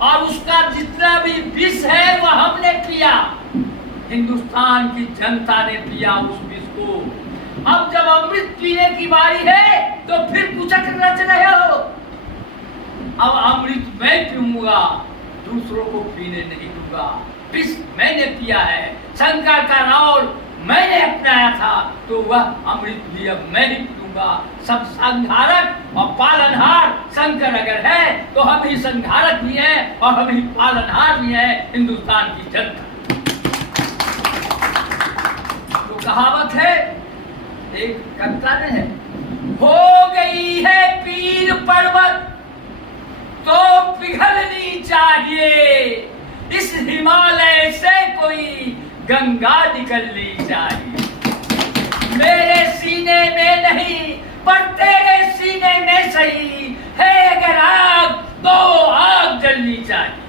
और उसका जितना भी विष है वो हमने पिया, हिंदुस्तान की जनता ने पिया उस विष को। अब जब अमृत पीने की बारी है तो फिर कुचक रच रहे हो। अब अमृत मैं पीऊंगा, दूसरों को पीने नहीं दूंगा। विष मैंने पिया है, शंकर का रावण मैंने अपनाया था, तो वह अमृत भी अब मैं ही पीऊंगा। सब संहारक और पालनहार शंकर अगर है तो हम ही संहारक भी हैं और हम ही पालनहार भी हैं, हिंदुस्तान की जनता। तो कहावत है, एक कविता ने है, हो गई है पीर पर्वत तो पिघलनी चाहिए, इस हिमालय से कोई गंगा निकलनी चाहिए। मेरे सीने में नहीं पर तेरे सीने में सही है अगर आग तो आग जलनी चाहिए।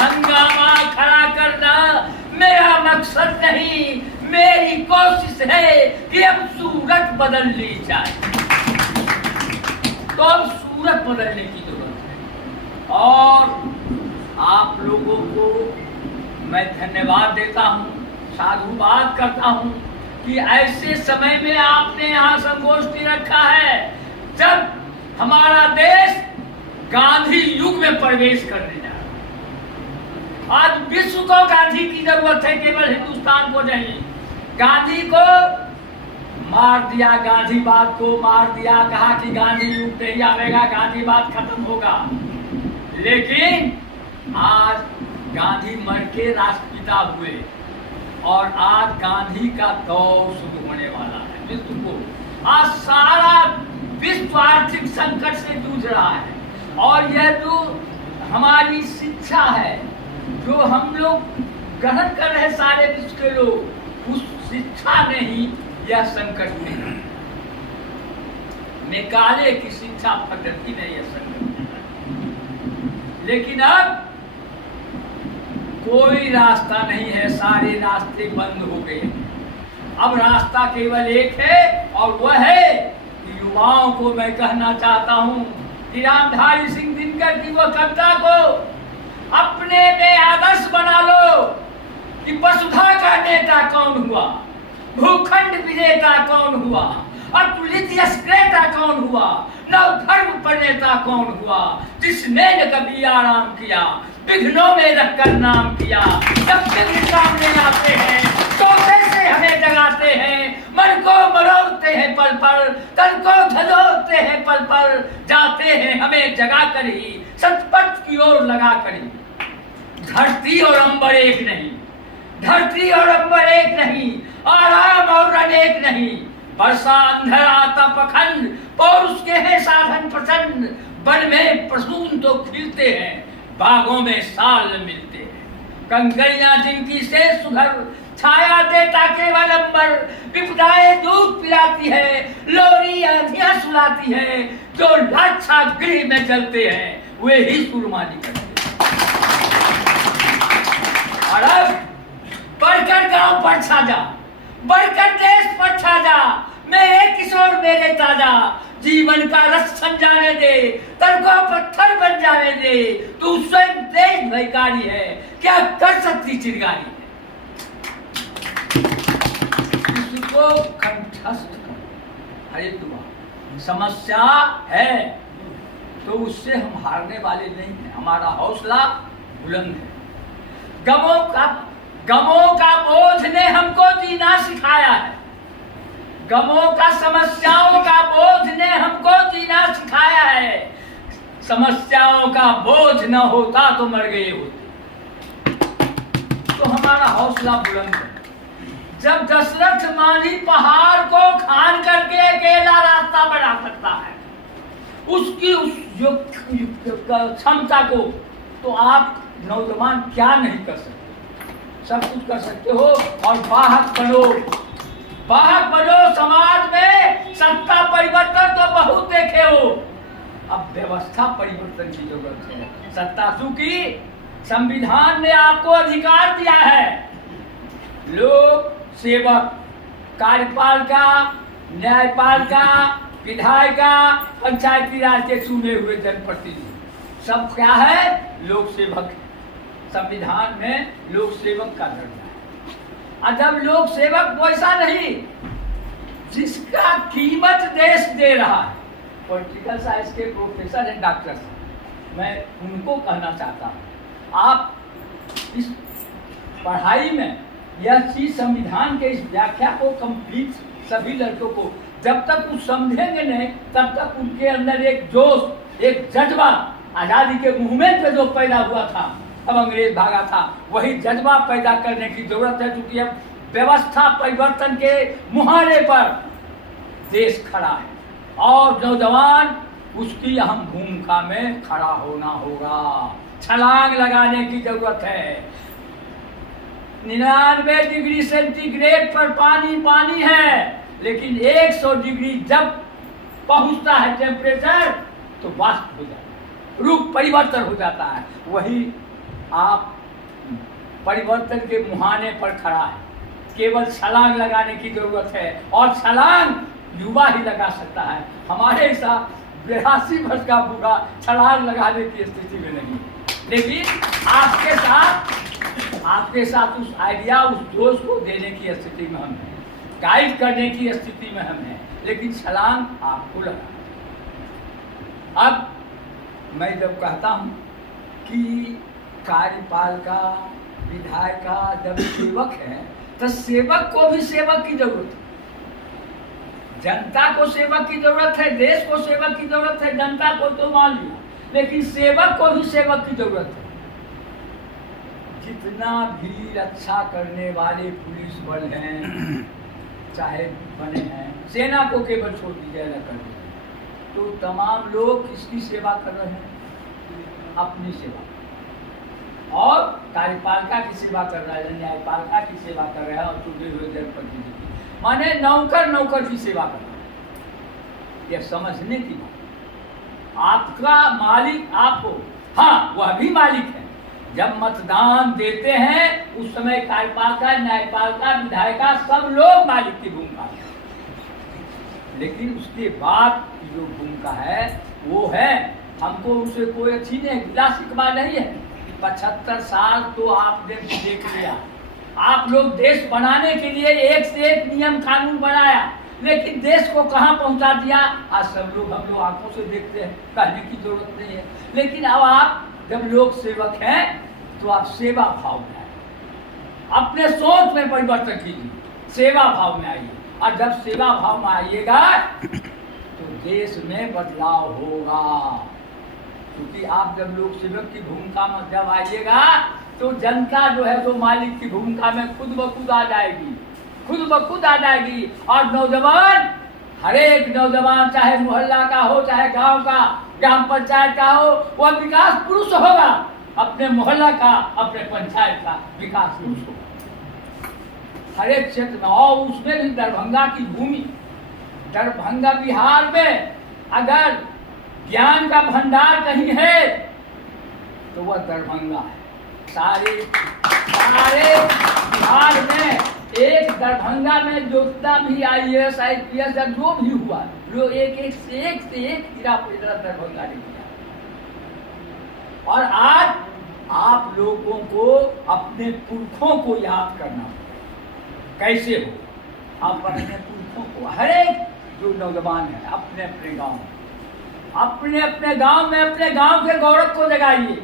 हंगामा खड़ा करना मेरा मकसद नहीं, मेरी कोशिश है कि अब सूरत बदलनी चाहिए। तो अब सूरत बदलने की जरूरत है और आप लोगों को मैं धन्यवाद देता हूँ, साधुवाद करता हूँ कि ऐसे समय में आपने यहाँ संगोष्ठी रखा है जब हमारा देश गांधी युग में प्रवेश करने जा रहा है। आज विश्व को गांधी की जरूरत है, केवल हिंदुस्तान को नहीं। गांधी को मार दिया, गांधीवाद को मार दिया, कहा कि गांधी युग नहीं आएगा, गांधीवाद खत्म होगा। लेकिन आज गांधी मर के राष्ट्रपिता हुए और आज गांधी का दौर शुरू होने वाला है विश्व को। आज सारा विश्व आर्थिक संकट से जूझ रहा है और यह जो हमारी शिक्षा है, जो हम लोग ग्रहण कर रहे सारे विश्व के लोग, उस शिक्षा ने ही यह संकट में निकाले की शिक्षा पद्धति में यह संकट। लेकिन अब कोई रास्ता नहीं है, सारे रास्ते बंद हो गए। अब रास्ता केवल एक है और वह है कि युवाओं को मैं कहना चाहता हूं कि रामधारी सिंह दिनकर की वो कविता को अपने में आदर्श बना लो कि वसुधा का नेता कौन हुआ, भूखंड विजेता कौन हुआ, अतुलित यशक्रेता कौन हुआ, नवधर्म प्रणेता कौन हुआ, जिसने न कभी आराम किया, विघ्नों में रखकर नाम किया। जब विघ्न सामने आते हैं तो कैसे हमें जगाते हैं, मन को मरोड़ते हैं पल पल, तन को झलोरते हैं पल पल, जाते हैं हमें जगा कर ही सतपथ की ओर लगा कर ही। धरती और अंबर एक नहीं, धरती और अंबर एक नहीं, आराम और अनेक नहीं, वर्षा अंधेरा तपखंड पौरुष के हैं साधन प्रचंड, वन में प्रसून तो खिलते हैं, बागों में साल मिलते हैं। कंकड़ियां जिनकी से सुधर, छाया देता केवल अंबर, विपदाएं दूध पिलाती है, लोरी आंधियां सुलाती है, जो लाछा गृह में जलते हैं वे ही सुरमा निकलते हैं। और अब बढ़कर गांव पर छा जा, बढ़कर देश पर छा जा, मेरे किशोर मेरे ताजा, जीवन का रस समझाने दे, तन को पत्थर बन जाने दे, तू स्वयं तेज भयकारी है, क्या कर सकती चिंगारी है। इसको कंठस्थ कर, हरे दुआ समस्या है तो उससे हम हारने वाले नहीं हैं, हमारा हौसला बुलंद है। गमों का बोझ ने हमको जीना सिखाया है, गमों का समस्याओं का बोझ ने हमको जीना सिखाया है। समस्याओं का बोझ न होता तो मर गए होते। तो हमारा हौसला बुलंद है। जब दशरथ मांझी पहाड़ को खान करके अकेला रास्ता बना सकता है, उसकी उस क्षमता को तो आप नौजवान क्या नहीं कर सकते, सब कुछ कर सकते हो। और वाहक बनो समाज में। सत्ता परिवर्तन तो बहुत देखे हो, अब व्यवस्था परिवर्तन की जरूरत है। सत्ता की संविधान ने आपको अधिकार दिया है, लोक सेवक, कार्यपालिका, न्यायपालिका, विधायिका, पंचायती राज के चुने हुए जनप्रतिनिधि सब क्या है? लोक सेवक। संविधान में लोक सेवक का दर्जा है। और जब लोक सेवक वैसा नहीं, जिसका कीमत देश दे रहा है, पॉलिटिकल साइंस के प्रोफेसर हैं, डॉक्टर साहब, मैं उनको कहना चाहता हूँ, आप इस पढ़ाई में यह चीज संविधान के इस व्याख्या को कंप्लीट, सभी लड़कों को जब तक कुछ समझेंगे नहीं, तब तक उनके अंदर एक जोश, एक जज्बा, आजादी के मूवमेंट में जो पैदा हुआ था, अब अंग्रेज भागा था, वही जज्बा पैदा करने की जरूरत है। क्योंकि अब व्यवस्था परिवर्तन के मुहाने पर देश खड़ा है और नौजवान उसकी अहम भूमिका में खड़ा होना होगा। छलांग लगाने की जरूरत है। 99 डिग्री सेंटीग्रेड पर पानी पानी है, लेकिन 100 डिग्री जब पहुंचता है टेम्परेचर तो वाष्प हो जाता है, रूप परिवर्तन हो जाता है। वही आप परिवर्तन के मुहाने पर खड़ा है, केवल छलांग लगाने की जरूरत है, और छलांग युवा ही लगा सकता है। हमारे साथ 82 वर्ष का बूढ़ा छलांग लगाने की स्थिति में नहीं है, लेकिन आपके साथ उस आइडिया, उस जोश को देने की स्थिति में हम हैं, गाइड करने की स्थिति में हम हैं, लेकिन छलांग आपको लगा। अब मैं जब कहता हूँ कि कार्यपालिका, विधायिका जब सेवक है, तो सेवक को भी सेवक की जरूरत है। जनता को सेवक की जरूरत है, देश को सेवक की जरूरत है, जनता को तो मान लिया, लेकिन सेवक को भी सेवक की जरूरत है। जितना भी रक्षा करने वाले पुलिस बल हैं, चाहे बने हैं, सेना को केवल छोड़ दीजिए, न कर दीजिए, तो तमाम लोग किसकी सेवा कर रहे हैं? अपनी सेवा। और कार्यपालिका की सेवा कर रहा है, न्यायपालिका की सेवा कर रहा है, और चुने हुए जनप्रतिनिधि की, माने नौकर की सेवा कर रहा है। यह समझने की बात। आपका मालिक आप हो, हाँ वह भी मालिक है। जब मतदान देते हैं उस समय कार्यपालिका, न्यायपालिका, विधायिका सब लोग मालिक की भूमिका है, लेकिन उसके बाद की जो भूमिका है वो है, हमको उनसे कोई अच्छी नहीं, गिला शिकवा नहीं है। 75 साल तो आपने देख लिया, आप लोग देश बनाने के लिए एक से एक नियम कानून बनाया, लेकिन देश को कहाँ पहुंचा दिया आज सब लोग, हम लोग आंखों से देखते हैं, कहने की जरूरत नहीं है। लेकिन अब आप जब लोग सेवक हैं तो आप सेवा भाव में आइए, अपने सोच में परिवर्तन कीजिए, सेवा भाव में आइए, और जब सेवा भाव में आइएगा तो देश में बदलाव होगा। क्योंकि आप जब लोक सेवक की भूमिका में जब आइएगा तो जनता जो है तो मालिक की भूमिका में खुद ब खुद आ जाएगी, खुद ब खुद आ जाएगी। और नौजवान, हर एक नौजवान, चाहे मोहल्ला का हो, चाहे गांव का, ग्राम पंचायत का हो, वह विकास पुरुष होगा। अपने मोहल्ला का, अपने पंचायत का विकास पुरुष होगा हर एक क्षेत्र में। और उसमें भी दरभंगा की भूमि, दरभंगा बिहार में अगर ज्ञान का भंडार कहीं है तो वह दरभंगा है। सारे बिहार में एक दरभंगा में जितना भी IAS IPS जो भी हुआ, जो एक से एक हीरा पैदा दरभंगा ने किया। और आज आप लोगों को अपने पुरखों को याद करना कैसे हो। आप अपने पुरखों को, हर एक जो नौजवान है अपने अपने गांव, अपने गांव में अपने गांव के गौरव को जगाइए।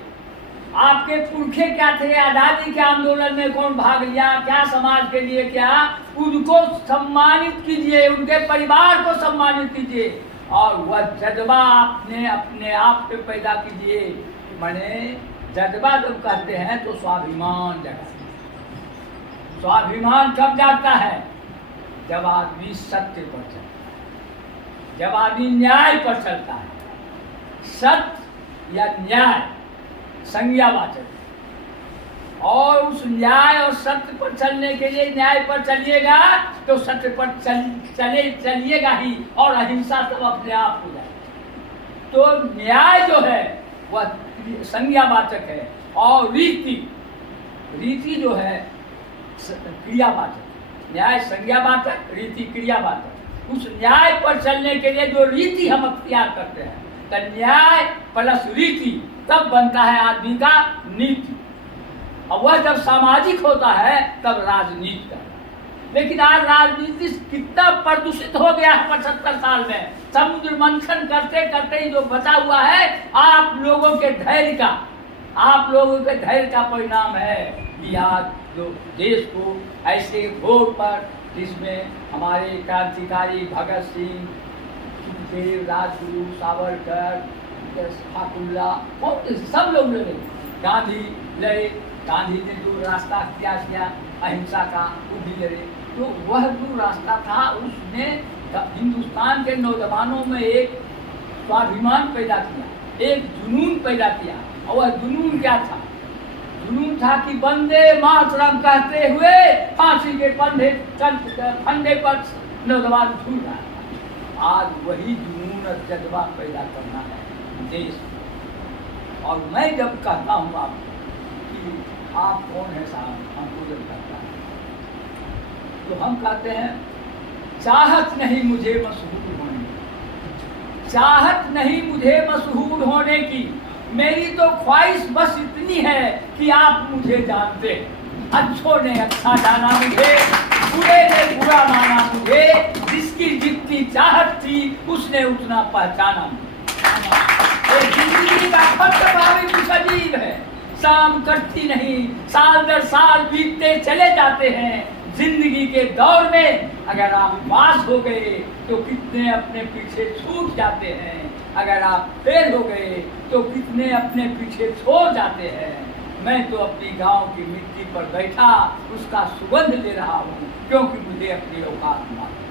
आपके पुरखे क्या थे, आजादी के आंदोलन में कौन भाग लिया, क्या समाज के लिए क्या, उनको सम्मानित कीजिए, उनके परिवार को सम्मानित कीजिए, और वह जज्बा आपने अपने आप पे पैदा कीजिए। माने जज्बा जब कहते हैं तो स्वाभिमान जगा। स्वाभिमान कब जागता है? जब आदमी सत्य पर चलता है, जब आदमी न्याय पर चलता है। सत्य या न्याय संज्ञावाचक, और उस न्याय और सत्य पर चलने के लिए न्याय पर चलिएगा तो सत्य पर चलिएगा ही, और अहिंसा सब अपने आप हो जाएगी। तो न्याय जो है वह संज्ञावाचक है, और रीति जो है क्रियावाचक। न्याय संज्ञावाचक, रीति क्रियावाचक। उस न्याय पर चलने के लिए जो रीति हम अख्तियार करते हैं, तो न्याय प्लस रीति तब बनता है आदमी का नीति, और वह जब सामाजिक होता है तब राजनीति का। लेकिन आज राजनीति कितना प्रदूषित हो गया है 75 साल में। समुद्र मंथन करते करते ही जो बचा हुआ है आप लोगों के धैर्य का परिणाम है कि आज जो देश को ऐसे घोर पर, जिसमें हमारे क्रांतिकारी भगत सिंह, सुखदेव, राजगुरु, सावरकर, ठाकुर, सब लोग लड़े, गांधी लड़े, गांधी ने जो रास्ता किया अहिंसा का, वो भी लड़े। तो वह जो रास्ता था उसने हिंदुस्तान के नौजवानों में एक स्वाभिमान पैदा किया, एक जुनून पैदा किया। और वह जुनून क्या था? जुनून था कि वंदे मातरम कहते हुए फांसी के फंदे पर नौजवान झूल रहा था। आज वही जुनून और जज्बा पैदा करना है देश में। और मैं जब कहता हूँ आपको कि आप कौन है साहब, हमको जब कहता है तो हम कहते हैं चाहत नहीं मुझे मशहूर होने की, चाहत नहीं मुझे मशहूर होने की, मेरी तो ख्वाहिश बस इतनी है कि आप मुझे जानते। अच्छों ने अच्छा जाना मुझे, बुरे ने बुरा माना मुझे, जिसकी जितनी चाहत थी उसने उतना पहचाना मुझे। जिंदगी का फर्क कुछ अजीब है, शाम कटती नहीं, साल दर साल बीतते चले जाते हैं। जिंदगी के दौर में अगर आप पास हो गए तो कितने अपने पीछे छूट जाते हैं, अगर आप फेल हो गए तो कितने अपने पीछे छोड़ जाते हैं। मैं तो अपनी गांव की मिट्टी पर बैठा उसका सुगंध ले रहा हूँ, क्योंकि मुझे अपनी औकात मालूम,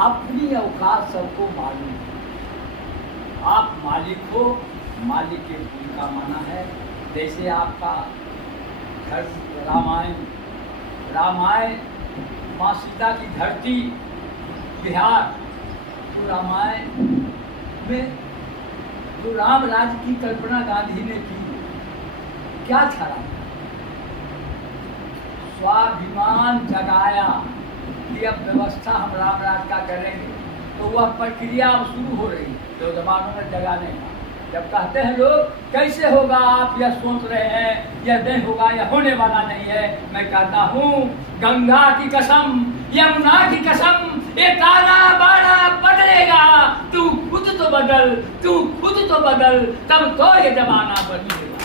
अपनी औकात सबको मालूम। आप मालिक हो, मालिक के गुण का माना है। जैसे आपका घर रामायण माँ सीता की धरती बिहार, तो रामायण में जो राम राज्य की कल्पना गांधी ने की, क्या था? स्वाभिमान जगाया कि अब व्यवस्था हम राम राज्य का करेंगे। तो वह प्रक्रिया अब शुरू हो रही है जो जमानों में जगाने का। जब कहते हैं लोग कैसे होगा, आप यह सोच रहे हैं यह नहीं होगा, यह होने वाला नहीं है, मैं कहता हूँ गंगा की कसम, यमुना की कसम, ये ताना बाना बदलेगा। तू खुद तो बदल, तू खुद तो बदल, तब तो ये जमाना बदलेगा।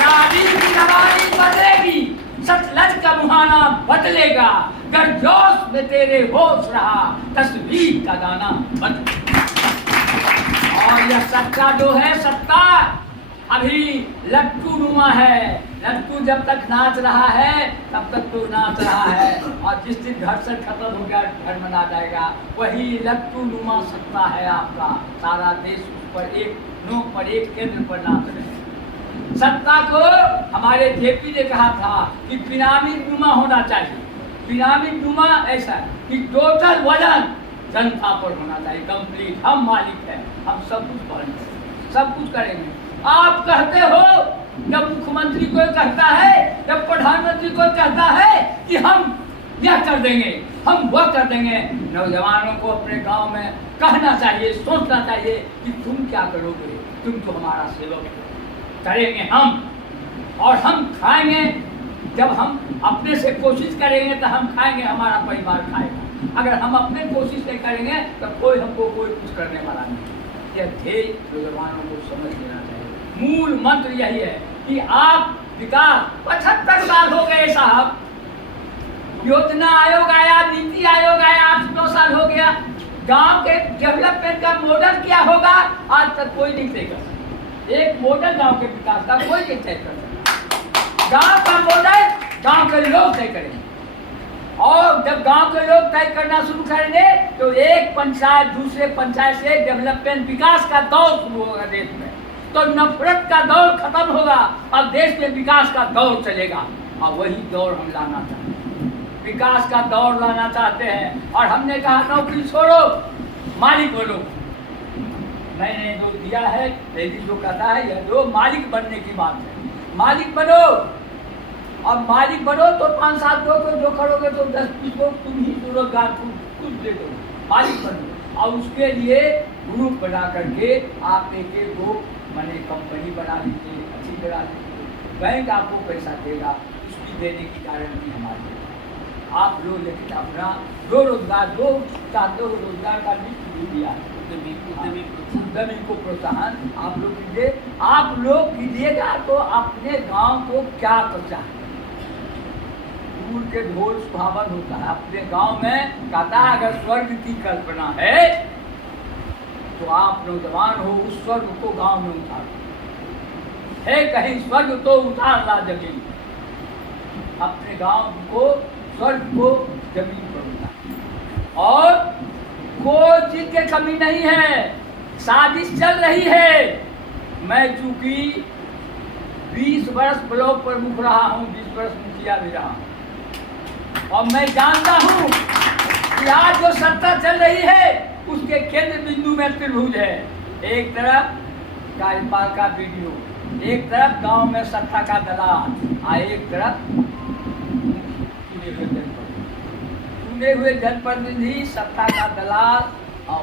रानी की रवानी बदलेगी, सतलज का मुहाना बदलेगा, गर्जोश में तेरे होश रहा, तस्वीर का गाना बदलेगा। और यह सत्ता जो है, सत्ता अभी लट्टू नुमा है। लट्टू जब तक नाच रहा है तब तक तो नाच रहा है, और जिस दिन घर से खत्म हो गया घर में ना जाएगा। वही लट्टू नुमा सत्ता है आपका। सारा देश उस पर एक नोक पर, एक केंद्र पर नाच रहे हैं। सत्ता को हमारे जेपी ने कहा था कि पिरामिड नुमा होना चाहिए। पिरामिड नुमा ऐसा कि टोटल वजन जनता पर होना चाहिए, कंप्लीट। हम मालिक हैं, हम सब कुछ करेंगे, सब कुछ करेंगे। आप कहते हो, जब मुख्यमंत्री को कहता है, जब प्रधानमंत्री को कहता है कि हम यह कर देंगे, हम वह कर देंगे, नौजवानों को अपने गांव में कहना चाहिए, सोचना चाहिए कि तुम क्या करोगे, तुम तो हमारा सेवक करेंगे हम, और हम खाएंगे। जब हम अपने से कोशिश करेंगे तो हम खाएंगे, हमारा परिवार खाएगा। अगर हम अपने कोशिश नहीं करेंगे तो कोई हमको कोई कुछ करने वाला नहीं। यह ध्येय नौजवानों को समझ लेना चाहिए। मूल मंत्र यही है कि आप विकास, 75 साल हो गए साहब, योजना आयोग आया, नीति आयोग आया, 8-9 साल हो गया। गांव के डेवलपमेंट का मॉडल क्या होगा आज तक कोई नहीं तय कर सकता। एक मॉडल गांव के विकास का कोई नहीं तय कर सकता। गांव का मॉडल गांव के लोग तय करेंगे, और जब गांव के लोग तय करना शुरू करेंगे तो एक पंचायत दूसरे पंचायत से डेवलपमेंट विकास का दौर शुरू होगा देश में। तो नफरत का दौर खत्म होगा और देश में विकास का दौर चलेगा। और वही दौर हम लाना चाहते हैं, विकास का दौर लाना चाहते हैं। और हमने कहा नौकरी छोड़ो, मालिक बनो। मैंने जो दिया है, लेकिन जो कहता है यह जो मालिक बनने की बात है, मालिक बनो। और मालिक बनो तो 5-7 लोग को जो करोगे तो 10-20 लोग तुम ही रोजगार खुद दे दो। मालिक बनो। और उसके लिए ग्रुप बना करके आप एक एक गो मैंने कंपनी बना लीजिए, अच्छी करा लीजिए, बैंक आपको पैसा देगा, उसकी देने की गारंटी हमारी है। आप लो, लेकिन अपना जो रोजगार जो चाहते हो रोजगार का भी दिया, उद्यमी को प्रोत्साहन आप लोग कीजिए। आप लोग कीजिएगा तो अपने गांव को क्या बचा, दूर के ढोल सुहावन होता है। अपने गांव में कहता है अगर स्वर्ग की कल्पना है तो आप नौजवान हो, उस स्वर्ग को गांव में उतारो। है कहीं स्वर्ग तो उतार ला जमीन, अपने गांव को स्वर्ग को जमीन पर उतार। और कोई चीज की कमी नहीं है, साजिश चल रही है। मैं चूंकि 20 वर्ष ब्लॉक प्रमुख रहा हूँ, 20 वर्ष मुखिया भी रहा हूँ, और मैं जानता हूँ कि आज जो सत्ता चल रही है उसके केंद्र बिंदु में त्रिभुज है। एक तरफ कार्यपालिका वीडियो, एक तरफ गांव में सत्ता का दलाल, और एक तरफ चुने हुए जनप्रतिनिधि, सत्ता का दलाल और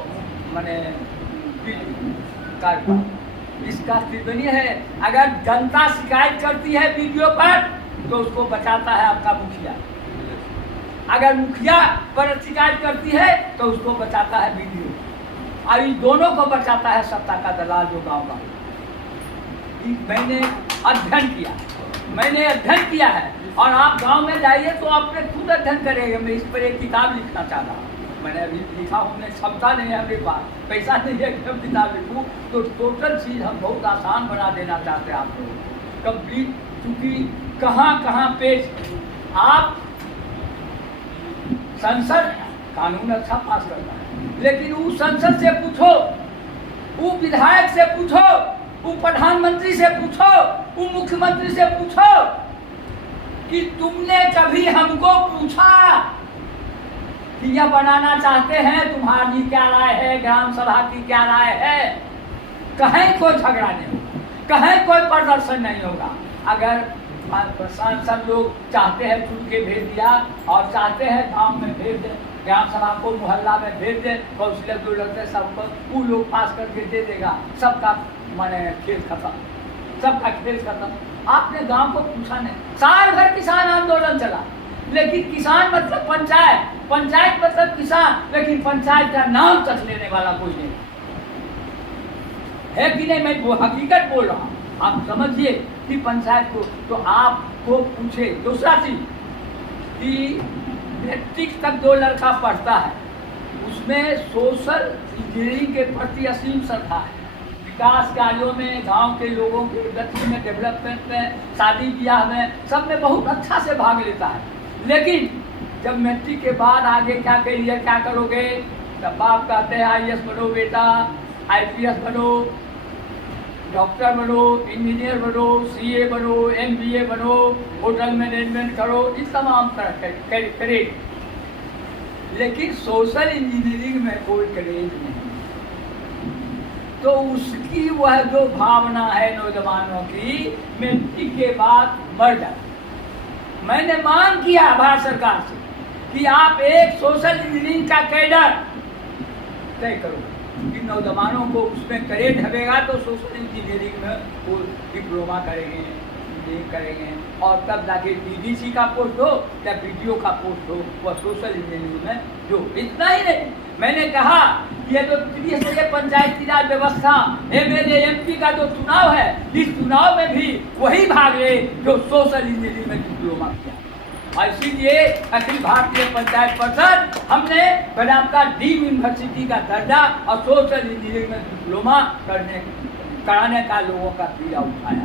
मैंने कार्यपालिका। इसका त्रिकोणीय है। अगर जनता शिकायत करती है वीडियो पर तो उसको बचाता है आपका मुखिया, अगर मुखिया पर शिकायत करती है तो उसको बचाता है वीडियो, और इन दोनों को बचाता है सत्ता का दलाल जो गांव का। मैंने अध्ययन किया है, और आप गांव में जाइए तो आपने खुद अध्ययन करेंगे। मैं इस पर एक किताब लिखना चाह रहा हूँ, मैंने अभी लिखा हूँ, मैं क्षमता नहीं है मेरे पास, पैसा नहीं है कि हम किताब लिखूँ। तो टोटल चीज़ हम बहुत आसान बना देना चाहते हैं आप लोग कंप्लीट, क्योंकि कहाँ पेश आप संसद कानून अच्छा पास करता है, लेकिन वो संसद से पूछो, वो विधायक से पूछो, वो प्रधानमंत्री से पूछो, वो मुख्यमंत्री से पूछो कि तुमने कभी हमको पूछा कि यह बनाना चाहते हैं, तुम्हारी क्या राय है, ग्राम सभा की क्या राय है। कहीं कोई झगड़ा नहीं होगा, कहीं कोई प्रदर्शन नहीं होगा। अगर सांसद लोग चाहते हैं चुन के भेज दिया, और चाहते हैं गांव में भेज दें, ग्राम सभा को मोहल्ला में भेज दें, काउंसिलर जो लगते सबको वो लोग पास करके दे देगा, सबका माने खेल खत्म, सबका खेल खत्म। आपने गांव को पूछा नहीं। साल भर किसान आंदोलन चला, लेकिन किसान मतलब पंचायत, पंचायत मतलब किसान, लेकिन पंचायत का नाम तक लेने वाला कोई नहीं है कि नहीं। मैं वो हकीकत बोल रहा हूँ, आप समझिए कि पंचायत को तो आपको पूछे। दूसरा चीज कि मैट्रिक तक जो लड़का पढ़ता है उसमें सोशल इंजीनियरिंग के प्रति असीम श्रद्धा है। विकास कार्यों में, गांव के लोगों के गति में, डेवलपमेंट में, शादी ब्याह में, सब में बहुत अच्छा से भाग लेता है। लेकिन जब मैट्रिक के बाद आगे क्या करिए, क्या करोगे, तब बाप कहते हैं IAS बनो बेटा, IPS बनो, डॉक्टर बनो, इंजीनियर बनो, CA बनो, MBA बनो, होटल मैनेजमेंट करो, इस तमाम तरह करे। लेकिन सोशल इंजीनियरिंग में कोई क्रेज नहीं, तो उसकी वह जो भावना है नौजवानों की, मैट्रिक के बाद मर जाए। मैंने मांग किया भारत सरकार से कि आप एक सोशल इंजीनियरिंग का कैडर तय करो कि नौजवानों को उसमें करें ढलेगा तो सोशल इंजीनियरिंग में वो डिप्लोमा करेंगे, इंजीनियरिंग करेंगे, और तब जाके DDC का पोस्ट हो या BDO का पोस्ट हो, वह सोशल इंजीनियरिंग में जो। इतना ही नहीं, मैंने कहा कि ये जो त्रिस्तरीय पंचायती राज व्यवस्था MLA MP का जो चुनाव है, इस चुनाव में भी वही भाग ले जो सोशल इंजीनियरिंग में डिप्लोमा किया। और इसीलिए अखिल भारतीय पंचायत परिषद हमने बनाता डीम यूनिवर्सिटी का दर्जा और सोशल इंजीनियरिंग में डिप्लोमा कराने का लोगों का पीड़ा उठाया।